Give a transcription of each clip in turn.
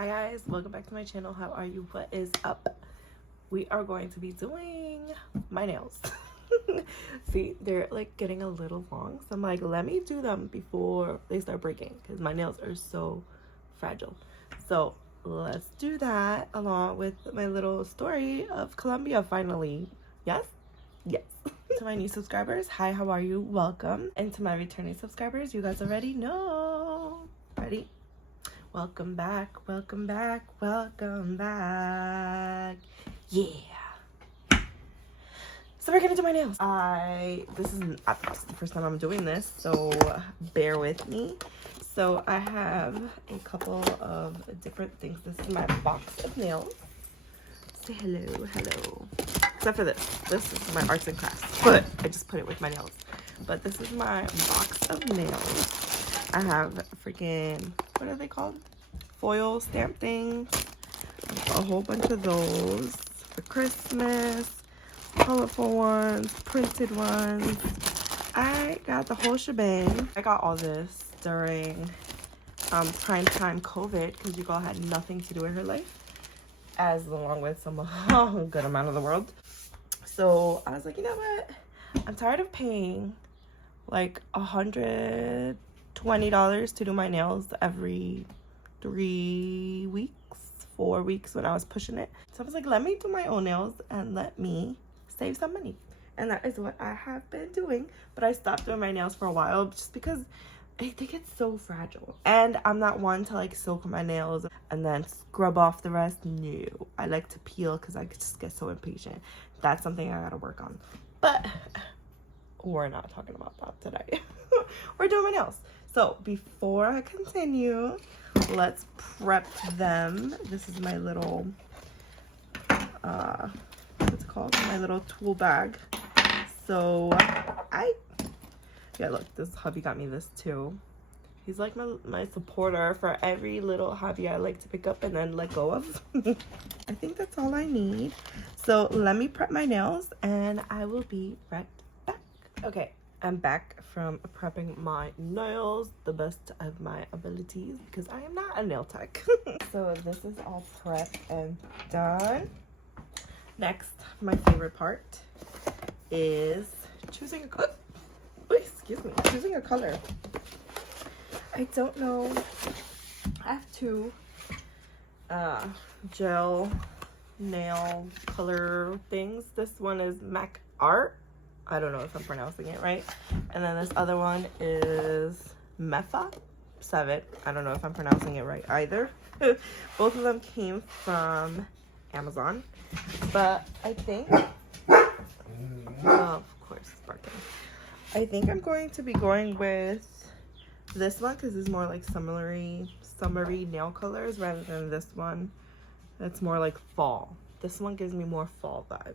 Hi guys, welcome back to my channel. How are you? What is up? We are going to be doing my nails. See, they're like getting a little long, so I'm like, let me do them before they start breaking because my nails are so fragile. So let's do that along with my little story of Colombia finally. Yes? Yes. To my new subscribers, hi, how are you? Welcome. And to my returning subscribers, you guys already know. Ready? Welcome back, welcome back, welcome back. Yeah. So we're gonna do my nails. This is the first time I'm doing this, so bear with me. So I have a couple of different things. This is my box of nails. Say hello, hello. Except for this. This is my arts and crafts, but I just put it with my nails. But this is my box of nails. I have freaking, what are they called? Foil stamp things. A whole bunch of those for Christmas. Colorful ones, printed ones. I got the whole shebang. I got all this during prime time COVID because you all had nothing to do in her life, as along with some good amount of the world. So I was like, you know what? I'm tired of paying like $120 to do my nails every 3 weeks, 4 weeks when I was pushing it. So I was like, let me do my own nails and let me save some money. And that is what I have been doing. But I stopped doing my nails for a while just because they get so fragile. And I'm not one to like soak my nails and then scrub off the rest. No, I like to peel because I just get so impatient. That's something I gotta work on. But we're not talking about that today. We're doing my nails. So before I continue, let's prep them. This is my little, what's it called? My little tool bag. So yeah, look, this hubby got me this too. He's like my supporter for every little hobby I like to pick up and then let go of. I think that's all I need. So let me prep my nails and I will be right back. Okay, I'm back from prepping my nails the best of my abilities because I am not a nail tech. So this is all prepped and done. Next, my favorite part is choosing a color. Excuse me, choosing a color. I don't know. I have two gel nail color things. This one is MAC Art. I don't know if I'm pronouncing it right. And then this other one is Mefa 7. I don't know if I'm pronouncing it right either. Both of them came from Amazon. But I think, of course, barking. I think I'm going to be going with this one because it's more like summery nail colors rather than this one that's more like fall. This one gives me more fall vibes.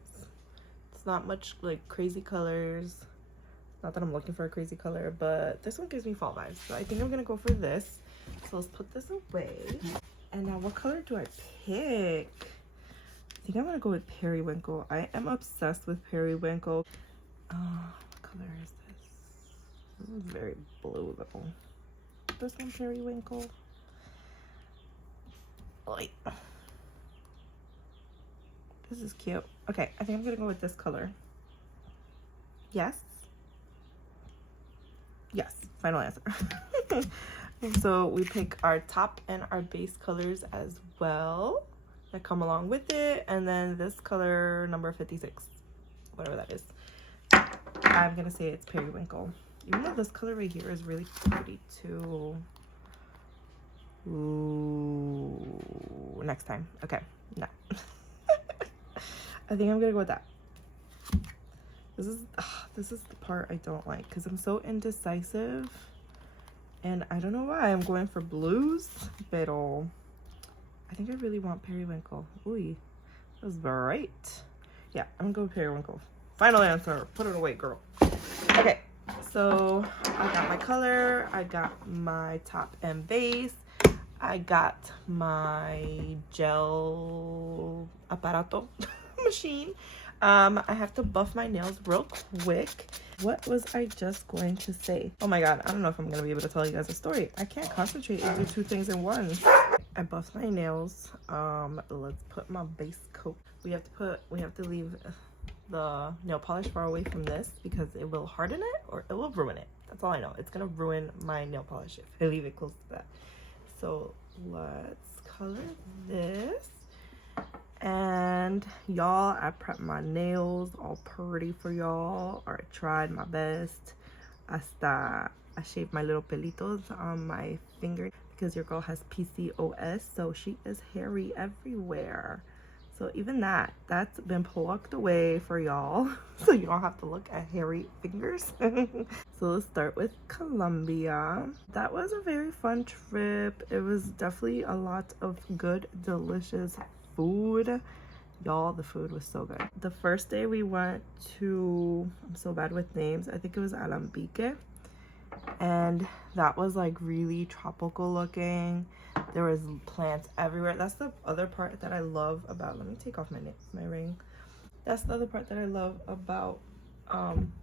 Not much like crazy colors, not that I'm looking for a crazy color, but this one gives me fall vibes, so I think I'm gonna go for this. So let's put this away. And now what color do I pick? I think I'm gonna go with periwinkle. I am obsessed with periwinkle. What color is this? This is very blue though. This one periwinkle. Wait. This is cute. Okay, I think I'm gonna go with this color. Yes? Yes, final answer. So we pick our top and our base colors as well that come along with it. And then this color, number 56, whatever that is. I'm gonna say it's periwinkle. Even though this color right here is really pretty too. Ooh, next time. Okay, no. I think I'm gonna go with that. This is the part I don't like because I'm so indecisive, and I don't know why I'm going for blues, but I think I really want periwinkle. Ooh, that was bright. Yeah, I'm gonna go with periwinkle. Final answer. Put it away, girl. Okay, so I got my color. I got my top and base. I got my gel aparato machine. I have to buff my nails real quick. What was I just going to say? Oh my god, I don't know if I'm gonna be able to tell you guys a story. I can't concentrate and do two things in one. I buffed my nails. Let's put my base coat. We have to leave the nail polish far away from this because it will harden it or it will ruin it. That's all I know. It's gonna ruin my nail polish if I leave it close to that. So let's color this. And y'all, I prepped my nails all pretty for y'all, or I tried my best. Hasta I shaved my little pelitos on my finger because your girl has PCOS, so she is hairy everywhere. So even that's been plucked away for y'all, so you don't have to look at hairy fingers. So let's start with Colombia. That was a very fun trip. It was definitely a lot of good, delicious food. Y'all, the food was so good. The first day we went to, I'm so bad with names, I think it was Alambique. And that was like really tropical looking. There was plants everywhere. That's the other part that I love about, let me take off my ring. That's the other part that I love about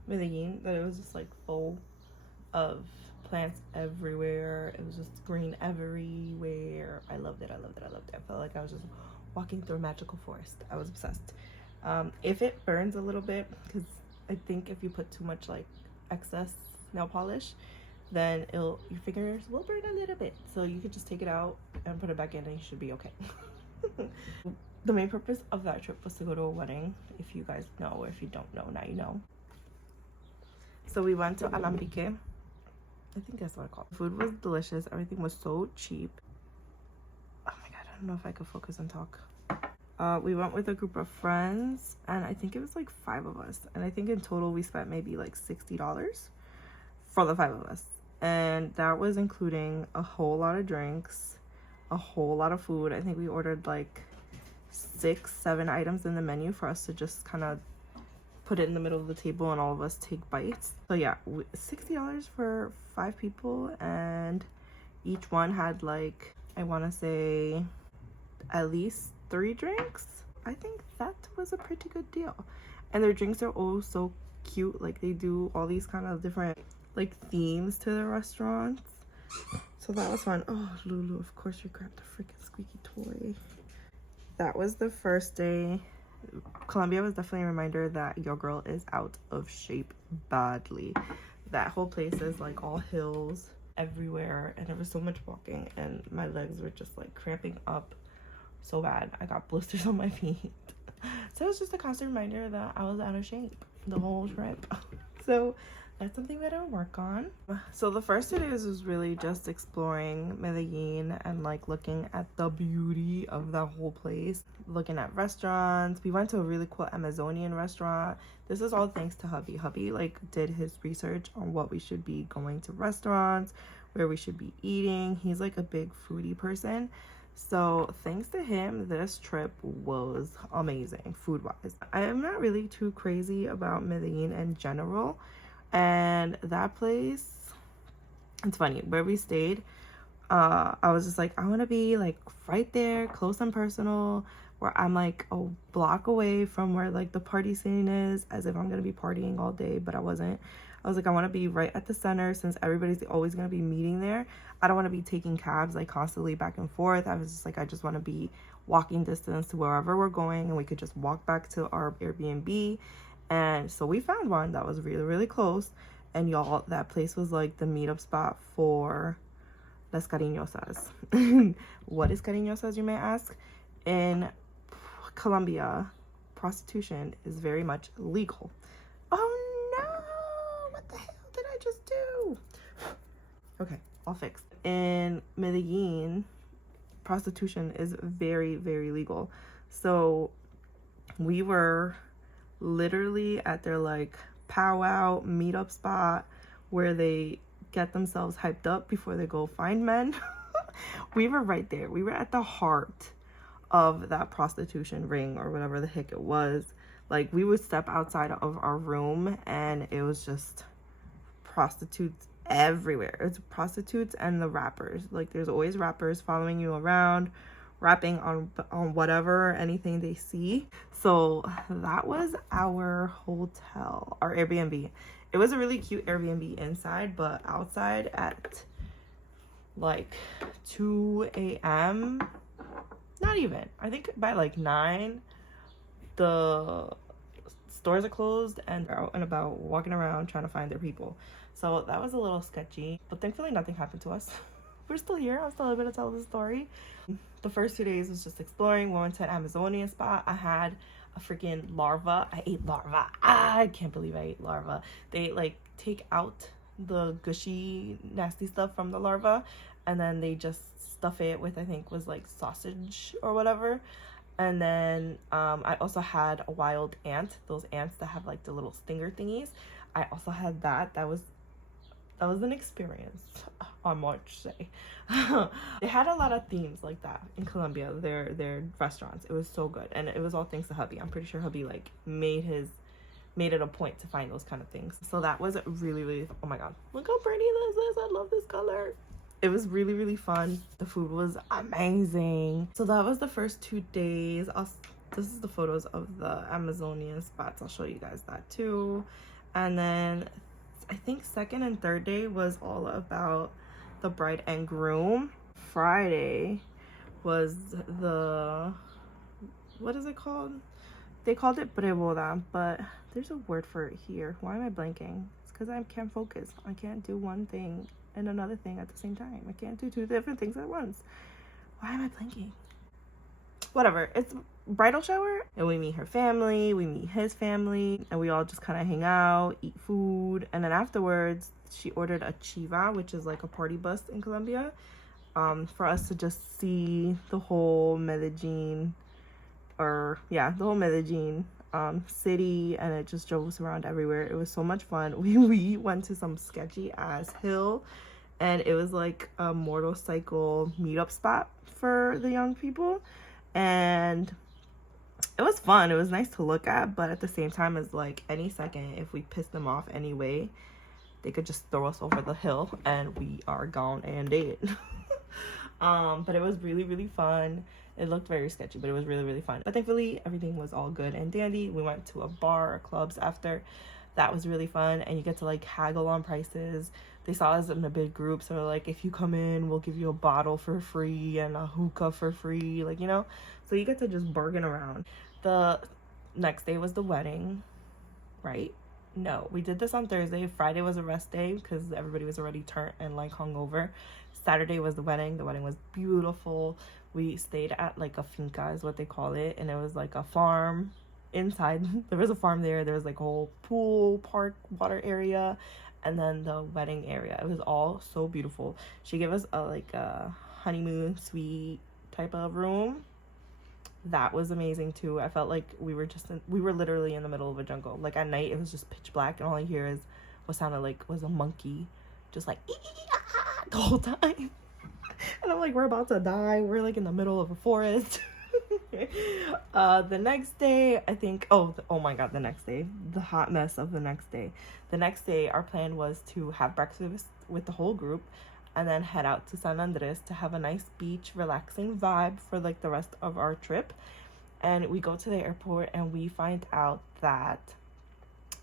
Medellin, that it was just like full of plants everywhere. It was just green everywhere. I loved it. I felt like I was just walking through a magical forest. I was obsessed. If it burns a little bit, because I think if you put too much like excess nail polish, then your fingers will burn a little bit. So you could just take it out and put it back in and you should be okay. The main purpose of that trip was to go to a wedding. If you guys know, or if you don't know, now you know. So we went to Alambique. I think that's what I call it. Food was delicious. Everything was so cheap. Oh my god, I don't know if I could focus and talk. We went with a group of friends, and I think it was like 5 of us. And I think in total we spent maybe like $60 for the 5 of us. And that was including a whole lot of drinks, a whole lot of food. I think we ordered like 6-7 items in the menu for us to just kind of put it in the middle of the table and all of us take bites. So yeah, $60 for 5 people, and each one had like, I want to say at least 3 drinks. I think that was a pretty good deal. And their drinks are oh so cute. Like they do all these kind of different like themes to the restaurants. So that was fun. Oh, Lulu, of course you grabbed the freaking squeaky toy. That was the first day. Colombia was definitely a reminder that your girl is out of shape badly. That whole place is like all hills everywhere, and there was so much walking, and my legs were just like cramping up so bad. I got blisters on my feet. So it was just a constant reminder that I was out of shape the whole trip. So that's something that I'll work on. So the first 2 days was really just exploring Medellin and like looking at the beauty of the whole place, looking at restaurants. We went to a really cool Amazonian restaurant. This is all thanks to hubby. Hubby like did his research on what we should be going to restaurants, where we should be eating. He's like a big foodie person. So thanks to him, this trip was amazing food-wise. I am not really too crazy about Medellin in general. And that place, it's funny, where we stayed, I was just like, I want to be like right there, close and personal, where I'm like a block away from where like the party scene is, as if I'm going to be partying all day, but I wasn't. I was like, I want to be right at the center since everybody's always going to be meeting there. I don't want to be taking cabs like constantly back and forth. I was just like, I just want to be walking distance to wherever we're going, and we could just walk back to our Airbnb. And so we found one that was really, really close. And y'all, that place was like the meetup spot for las cariñosas. What is cariñosas, you may ask? In Colombia, prostitution is very much legal. Oh no! What the hell did I just do? Okay, all fixed. In Medellin, prostitution is very, very legal. So we were literally at their like powwow meetup spot where they get themselves hyped up before they go find men. We were right there. We were at the heart of that prostitution ring, or whatever the heck it was. Like we would step outside of our room and it was just prostitutes everywhere. It's prostitutes and the rappers. Like there's always rappers following you around, rapping on whatever, anything they see. So that was our hotel, our Airbnb. It was a really cute Airbnb inside, but outside at like 2 a.m. Not even. I think by like 9, the stores are closed and they're out and about walking around trying to find their people. So that was a little sketchy, but thankfully nothing happened to us. We're still here. I'm still able to tell the story. The first 2 days was just exploring. We went to an Amazonian spot. I had a freaking larva. I ate larva. I can't believe I ate larva. They like take out the gushy nasty stuff from the larva, and then they just stuff it with, I think was like sausage or whatever. And then I also had a wild ant, those ants that have like the little stinger thingies. I also had that. That was an experience, I might say. They had a lot of themes like that in Colombia, their restaurants. It was so good, and it was all thanks to hubby. I'm pretty sure hubby like made it a point to find those kind of things. So that was really, really, oh my god, look how pretty this is. I love this color. It was really, really fun. The food was amazing. So that was the first 2 days. This is the photos of the Amazonian spots. I'll show you guys that too. And then I think second and third day was all about the bride and groom. Friday was the, what is it called? They called it preboda, but there's a word for it here. Why am I blanking? It's because I can't focus. I can't do one thing and another thing at the same time. I can't do 2 different things at once. Why am I blanking? Whatever. It's bridal shower, and we meet her family, we meet his family, and we all just kind of hang out, eat food, and then afterwards she ordered a chiva, which is like a party bus in Colombia, for us to just see the whole Medellín, city, and it just drove us around everywhere. It was so much fun. We went to some sketchy ass hill, and it was like a motorcycle meetup spot for the young people, and it was fun. It was nice to look at, but at the same time, it's like any second, if we piss them off anyway, they could just throw us over the hill and we are gone and dead. But it was really, really fun. It looked very sketchy, but it was really, really fun. But thankfully, everything was all good and dandy. We went to a bar or clubs after. That was really fun, and you get to like haggle on prices. They saw us in a big group, so like, if you come in, we'll give you a bottle for free and a hookah for free, like, you know. So you get to just bargain around. The next day was the wedding, right? No, we did this on Thursday. Friday was a rest day because everybody was already turned and like hungover. Saturday was the wedding. The wedding was beautiful. We stayed at like a finca is what they call it, and it was like a farm inside. There was a farm there. There was like a whole pool, park, water area, and then the wedding area. It was all so beautiful. She gave us a honeymoon suite type of room. That was amazing too. I felt like we were literally in the middle of a jungle. Like at night it was just pitch black, and all I hear is what sounded like was a monkey just like the whole time. And I'm like, we're about to die. We're like in the middle of a forest. The next day, I think, oh my god, the next day, the hot mess of the next day. The next day, our plan was to have breakfast with the whole group and then head out to San Andres to have a nice beach, relaxing vibe for like the rest of our trip. And we go to the airport and we find out that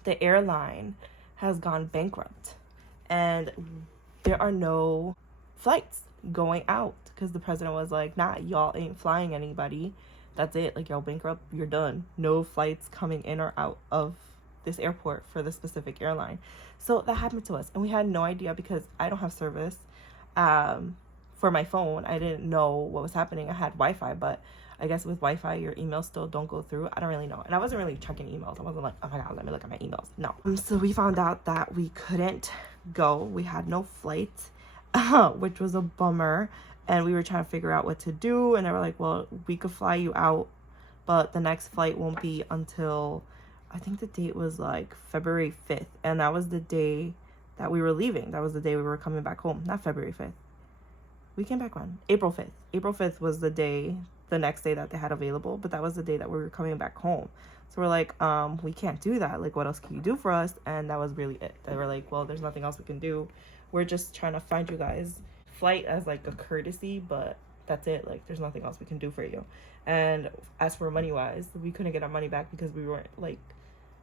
the airline has gone bankrupt and there are no flights going out because the president was like, nah, y'all ain't flying anybody. That's it. Like, y'all bankrupt, you're done. No flights coming in or out of this airport for the specific airline. So that happened to us, and we had no idea because I don't have service for my phone. I didn't know what was happening. I had Wi-Fi, but I guess with Wi-Fi your emails still don't go through. I don't really know, and I wasn't really checking emails. I wasn't like, oh my god, let me look at my emails. No. So we found out that we couldn't go. We had no flight, which was a bummer, and we were trying to figure out what to do, and they were like, well, we could fly you out, but the next flight won't be until, I think the date was like February 5th, and that was the day that we were leaving. That was the day we were coming back home. Not February 5th. We came back on April 5th. April 5th was the day, the next day that they had available, but that was the day that we were coming back home. So we're like, we can't do that. Like, what else can you do for us? And that was really it. They were like, well, there's nothing else we can do. We're just trying to find you guys flight as like a courtesy, but that's it. Like, there's nothing else we can do for you. And as for money wise, we couldn't get our money back because we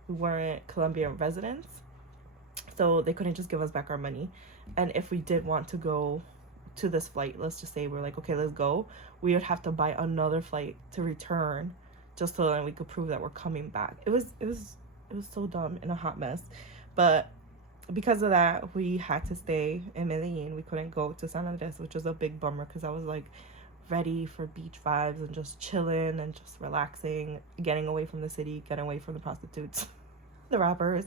weren't Colombian residents, so they couldn't just give us back our money. And if we did want to go to this flight, let's just say we're like, okay, let's go, we would have to buy another flight to return just so that we could prove that we're coming back. It was so dumb and a hot mess. But because of that, we had to stay in Medellin. We couldn't go to San Andres, which was a big bummer because I was like ready for beach vibes and just chilling and just relaxing, getting away from the city, getting away from the prostitutes, the rappers.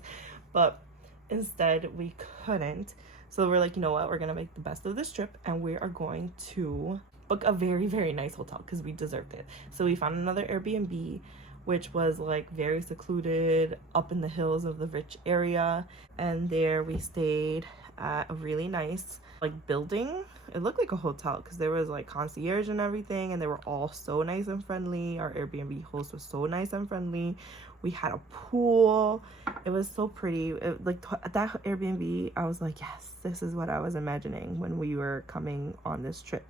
But instead we couldn't. So we're like, you know what, we're gonna make the best of this trip, and we are going to book a very, very nice hotel because we deserved it. So we found another Airbnb, which was like very secluded up in the hills of the rich area, and there we stayed at a really nice like building. It looked like a hotel because there was like concierge and everything, and they were all so nice and friendly. Our Airbnb host was so nice and friendly. We had a pool. It was so pretty. Like that Airbnb, I was like, yes, this is what I was imagining when we were coming on this trip.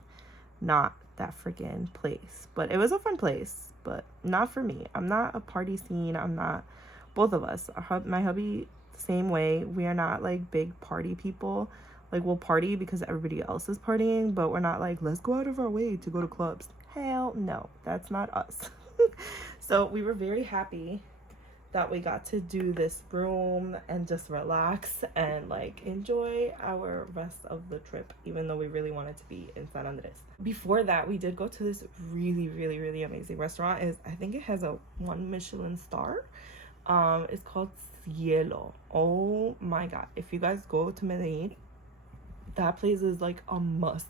Not that freaking place, but it was a fun place, but not for me. I'm not a party scene. I'm not. Both of us, my hubby, same way. We are not like big party people. Like, we'll party because everybody else is partying, but we're not like, let's go out of our way to go to clubs. Hell no, that's not us. So we were very happy that we got to do this room and just relax and like enjoy our rest of the trip, even though we really wanted to be in San Andres. Before that, we did go to this really, really, really amazing restaurant. I think it has a 1 Michelin star. It's called Cielo. Oh my god, if you guys go to Medellin, that place is like a must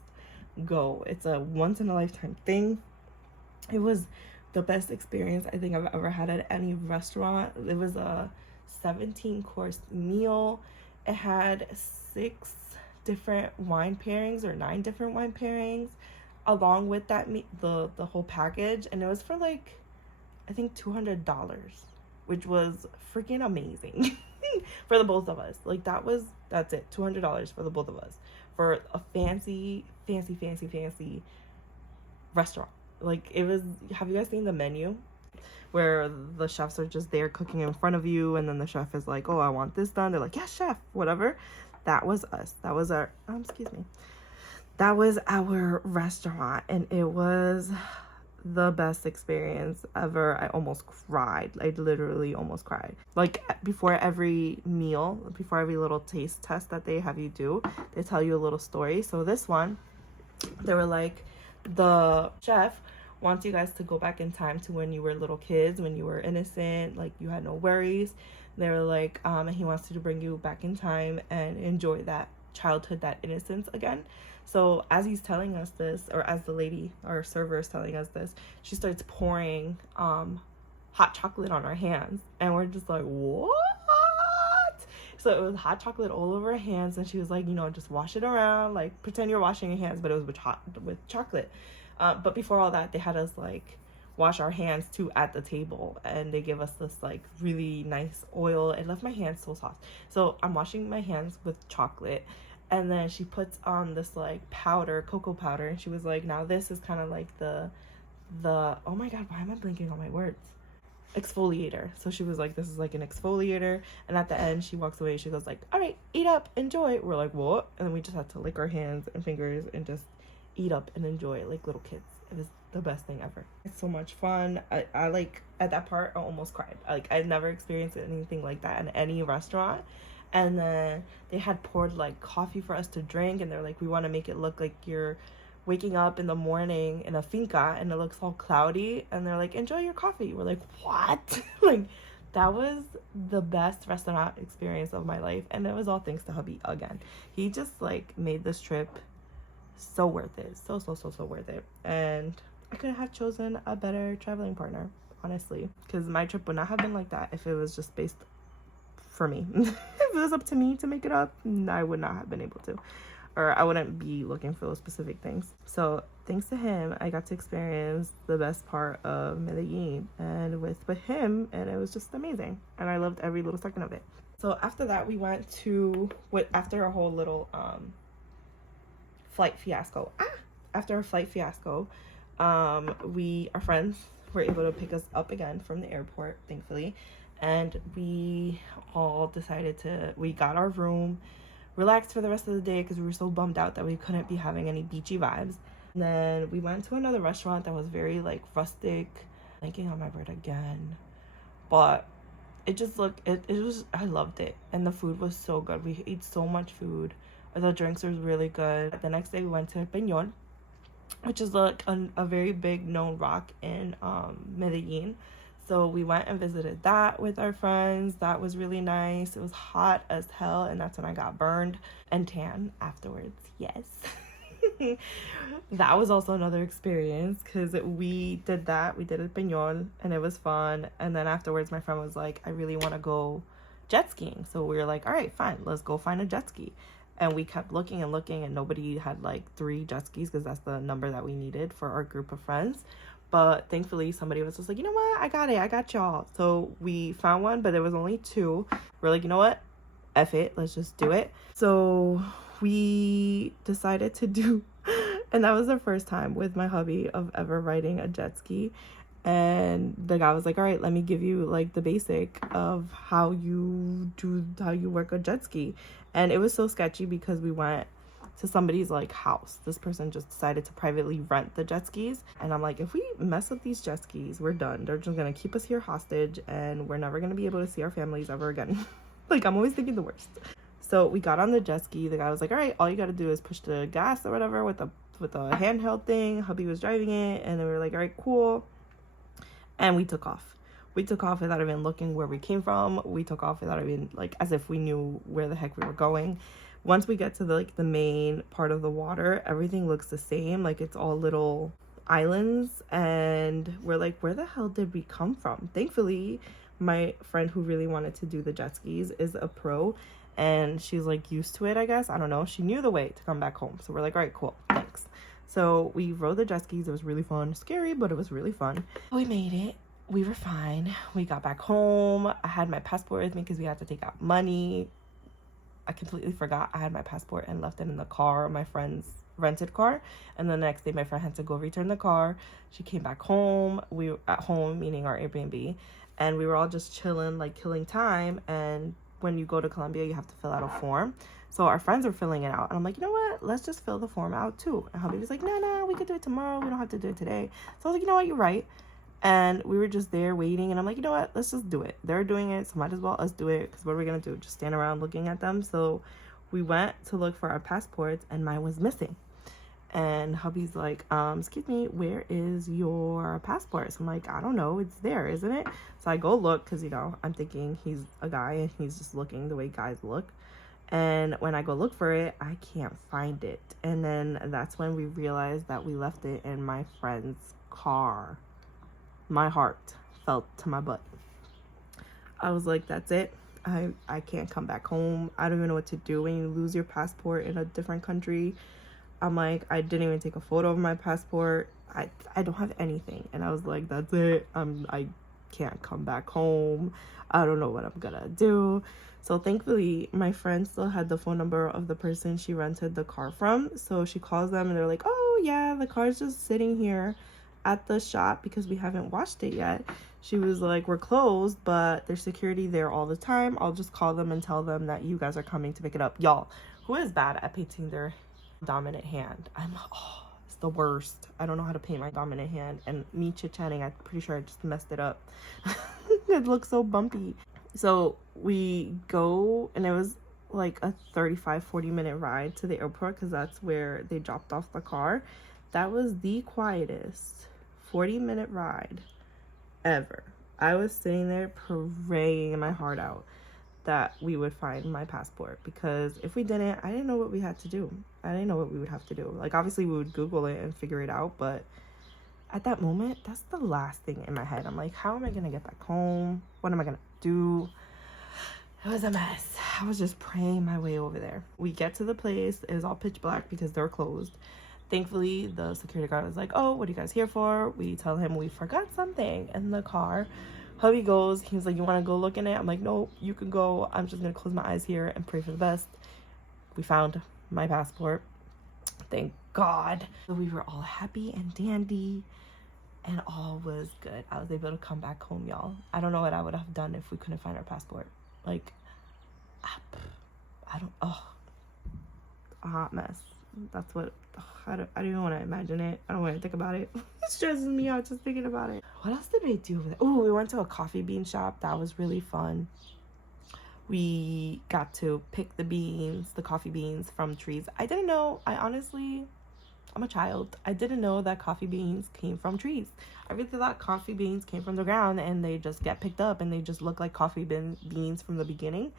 go. It's a once in a lifetime thing. It was the best experience I think I've ever had at any restaurant. It was a 17-course meal. It had 6 different wine pairings or 9 different wine pairings along with that the whole package, and it was for like I think $200, which was freaking amazing for the both of us. Like that's it, $200 for the both of us for a fancy restaurant. Like, it was, have you guys seen the menu where the chefs are just there cooking in front of you, and then the chef is like, oh, I want this done. They're like, yes, chef, whatever. That was us. That was our that was our restaurant, and it was the best experience ever. I almost cried. I literally almost cried. Like, before every meal, before every little taste test that they have you do, they tell you a little story. So this one, they were like, the chef wants you guys to go back in time to when you were little kids, when you were innocent, like you had no worries. They were like, and he wants you to bring you back in time and enjoy that childhood, that innocence again. So as he's telling us this, or as the lady, our server, is telling us this, she starts pouring hot chocolate on our hands, and we're just like, what? So it was hot chocolate all over our hands, and she was like, you know, just wash it around, like pretend you're washing your hands, but it was with chocolate. But before all that, they had us like wash our hands too at the table, and they give us this like really nice oil. It left my hands so soft. So I'm washing my hands with chocolate, and then she puts on this like powder, cocoa powder, and she was like, now this is kind of like the oh my god, why am I blanking on my words? Exfoliator. So she was like, this is like an exfoliator, and at the end she walks away, she goes like, all right, eat up, enjoy. We're like, what? And then we just had to lick our hands and fingers and just eat up and enjoy it like little kids. It was the best thing ever. It's so much fun. I like, at that part I almost cried. Like, I'd never experienced anything like that in any restaurant. And then they had poured like coffee for us to drink, and they're like, we want to make it look like you're waking up in the morning in a finca and it looks all cloudy, and they're like, enjoy your coffee. We're like, what? Like, that was the best restaurant experience of my life, and it was all thanks to hubby again. He just like made this trip so worth it. So worth it. And I couldn't have chosen a better traveling partner, honestly, because my trip would not have been like that if it was just based for me. If it was up to me to make it up, I would not have been able to, or I wouldn't be looking for those specific things. So thanks to him, I got to experience the best part of Medellin and with him, and it was just amazing, and I loved every little second of it. So after that, we went to after a whole little flight fiasco. After a flight fiasco, our friends were able to pick us up again from the airport, thankfully, and we all decided we got our room. relaxed for the rest of the day because we were so bummed out that we couldn't be having any beachy vibes. And then we went to another restaurant that was very like rustic. Thinking on my word again. But it just looked, it was, I loved it. And the food was so good. We ate so much food. The drinks were really good. The next day we went to Peñol, which is like a very big known rock in Medellín. So we went and visited that with our friends. That was really nice. It was hot as hell, and that's when I got burned and tan afterwards. Yes. That was also another experience because we did that. We did a Peñol, and it was fun. And then afterwards, my friend was like, I really want to go jet skiing. So we were like, all right, fine, let's go find a jet ski. And we kept looking and looking, and nobody had like 3 jet skis because that's the number that we needed for our group of friends. But thankfully, somebody was just like, you know what? I got it. I got y'all. So we found one, but there was only 2. We're like, you know what? F it. Let's just do it. So we decided to do, and that was the first time with my hubby of ever riding a jet ski. And the guy was like, all right, let me give you like the basic of how you work a jet ski. And it was so sketchy because we went to somebody's like house. This person just decided to privately rent the jet skis. And I'm like, if we mess up these jet skis, we're done. They're just gonna keep us here hostage and we're never gonna be able to see our families ever again. Like, I'm always thinking the worst. So we got on the jet ski. The guy was like, all right, all you gotta do is push the gas or whatever with the handheld thing. Hubby was driving it, and then we were like, all right, cool. And we took off. We took off without even looking where we came from. We took off without even, like, as if we knew where the heck we were going. Once we get to the main part of the water, everything looks the same. Like, it's all little islands. And we're like, where the hell did we come from? Thankfully, my friend who really wanted to do the jet skis is a pro. And she's, like, used to it, I guess. I don't know. She knew the way to come back home. So we're like, all right, cool. Thanks. So we rode the jet skis. It was really fun. Scary, but it was really fun. We made it. We were fine. We got back home. I had my passport with me because we had to take out money. I completely forgot I had my passport and left it in the car, my friend's rented car. And the next day, my friend had to go return the car. She came back home. We were at home, meaning our Airbnb. And we were all just chilling, like killing time. And when you go to Colombia, you have to fill out a form. So our friends are filling it out. And I'm like, you know what? Let's just fill the form out too. And hubby was like, no, we could do it tomorrow. We don't have to do it today. So I was like, you know what? You're right. And we were just there waiting. And I'm like, you know what? Let's just do it. They're doing it. So might as well us do it. Because what are we going to do? Just stand around looking at them. So we went to look for our passports. And mine was missing. And hubby's like, excuse me, where is your passport? So I'm like, I don't know. It's there, isn't it? So I go look because, you know, I'm thinking he's a guy and he's just looking the way guys look. And when I go look for it, I can't find it. And then that's when we realized that we left it in my friend's car. My heart fell to my butt. I was like, that's it. I can't come back home. I don't even know what to do when you lose your passport in a different country. I'm like, I didn't even take a photo of my passport. I don't have anything. And I was like, that's it. I can't come back home. I don't know what I'm gonna do. So thankfully, my friend still had the phone number of the person she rented the car from. So she calls them and they're like, oh yeah, the car's just sitting here at the shop because we haven't washed it yet. She was like, we're closed, but there's security there all the time. I'll just call them and tell them that you guys are coming to pick it up. Y'all, who is bad at painting their dominant hand? It's the worst. I don't know how to paint my dominant hand, and me chit-chatting, I'm pretty sure I just messed it up. It looks so bumpy. So we go, and it was like a 35-40 minute ride to the airport because that's where they dropped off the car. That was the quietest 40-minute ride ever. I was sitting there praying my heart out that we would find my passport, because if we didn't, I didn't know what we had to do. I didn't know what we would have to do. Like, obviously we would Google it and figure it out, but at that moment, that's the last thing in my head. I'm like, how am I gonna get back home? What am I gonna do? It was a mess. I was just praying my way over there. We get to the place. It was all pitch black because they're closed. Thankfully, the security guard was like, oh, what are you guys here for? We tell him we forgot something in the car. Hubby goes, he was like, you want to go look in it? I'm like, no, you can go. I'm just going to close my eyes here and pray for the best. We found my passport. Thank God. So we were all happy and dandy and all was good. I was able to come back home, y'all. I don't know what I would have done if we couldn't find our passport. Like, a hot mess. That's what, I don't even want to imagine it. I don't want to think about it. It stresses me out just thinking about it. What else did we do? Oh, we went to a coffee bean shop. That was really fun. We got to pick the coffee beans from trees. I didn't know, I'm a child. I didn't know that coffee beans came from trees. I really thought coffee beans came from the ground and they just get picked up and they just look like coffee beans from the beginning.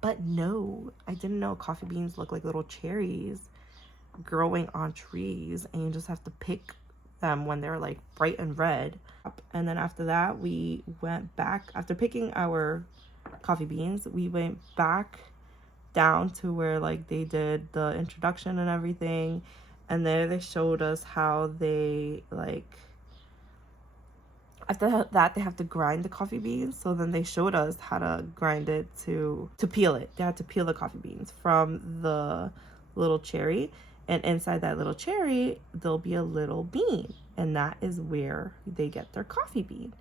But no, I didn't know coffee beans look like little cherries growing on trees, and you just have to pick them when they're like bright and red. And then after that, we went back, after picking our coffee beans, we went back down to where like they did the introduction and everything, and there they showed us how they like, after that they have to grind the coffee beans. So then they showed us how to grind it to peel it. They had to peel the coffee beans from the little cherry, and inside that little cherry there'll be a little bean, and that is where they get their coffee bean.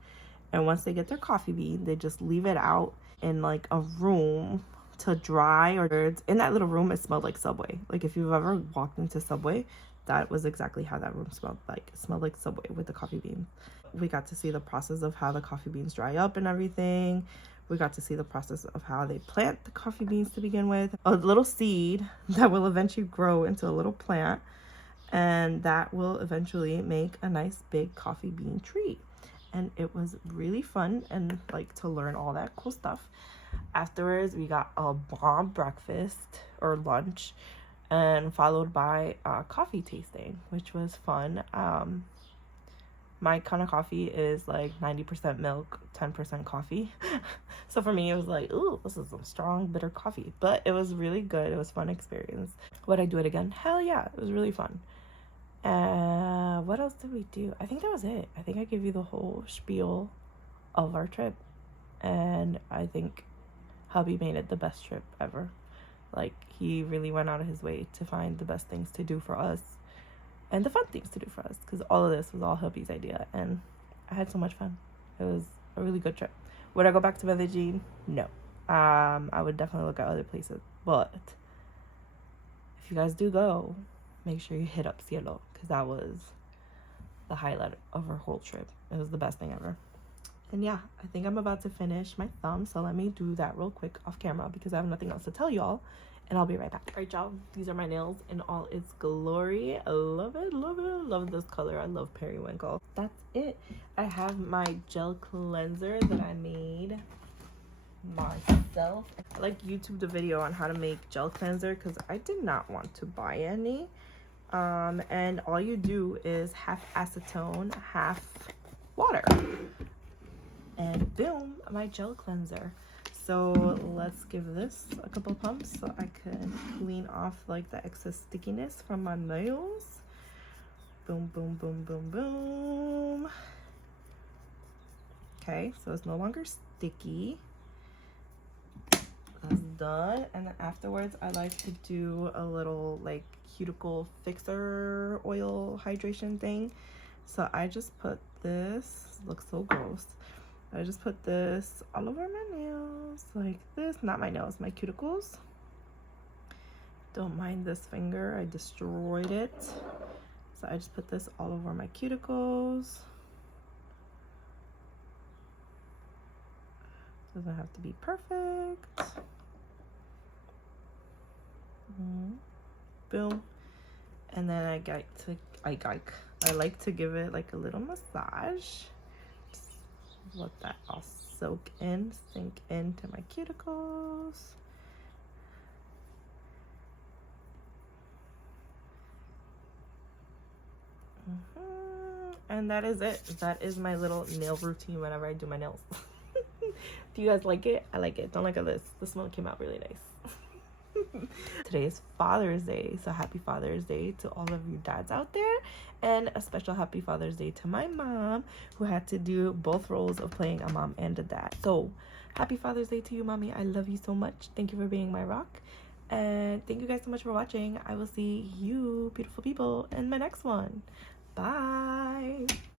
And once they get their coffee bean, they just leave it out in like a room to dry, or in that little room it smelled like Subway. Like if you've ever walked into Subway, that was exactly how that room smelled like. It smelled like Subway with the coffee beans. We got to see the process of how the coffee beans dry up and everything. We got to see the process of how they plant the coffee beans to begin with. A little seed that will eventually grow into a little plant, and that will eventually make a nice big coffee bean tree. And it was really fun and like to learn all that cool stuff. Afterwards, we got a bomb breakfast or lunch, and followed by a coffee tasting, which was fun. My kind of coffee is like 90% milk, 10% coffee. So for me, it was like, ooh, this is some strong, bitter coffee. But it was really good. It was a fun experience. Would I do it again? Hell yeah, it was really fun. What else did we do? I think that was it. I think I gave you the whole spiel of our trip. And I think hubby made it the best trip ever. Like, he really went out of his way to find the best things to do for us and the fun things to do for us, because all of this was all hubby's idea, and I had so much fun. It was a really good trip. Would I go back to Medellín? No. I would definitely look at other places, but if you guys do go, make sure you hit up Cielo, because that was the highlight of our whole trip. It was the best thing ever. And yeah, I think I'm about to finish my thumb, so let me do that real quick off camera because I have nothing else to tell y'all, and I'll be right back. All right, y'all, these are my nails in all its glory. I love it, love it, love this color. I love periwinkle. That's it. I have my gel cleanser that I made myself. I like YouTubed a video on how to make gel cleanser because I did not want to buy any. And all you do is half acetone, half water. And boom, my gel cleanser. So let's give this a couple pumps so I can clean off like the excess stickiness from my nails. Boom, boom, boom, boom, boom. Okay, so it's no longer sticky. That's done. And then afterwards, I like to do a little like cuticle fixer oil hydration thing. So I just put this, looks so gross. I just put this all over my nails like this. Not my nails, my cuticles. Don't mind this finger, I destroyed it. So I just put this all over my cuticles. Doesn't have to be perfect. Boom. And then I like to give it like a little massage. Let that all sink into my cuticles. And that is it. That is my little nail routine whenever I do my nails. Do you guys like it? I like it. Don't look at this. This one came out really nice. Today is Father's Day, so happy Father's Day to all of you dads out there, and a special happy Father's Day to my mom, who had to do both roles of playing a mom and a dad. So happy Father's Day to you, mommy. I love you so much. Thank you for being my rock, and thank you guys so much for watching. I will see you beautiful people in my next one. Bye.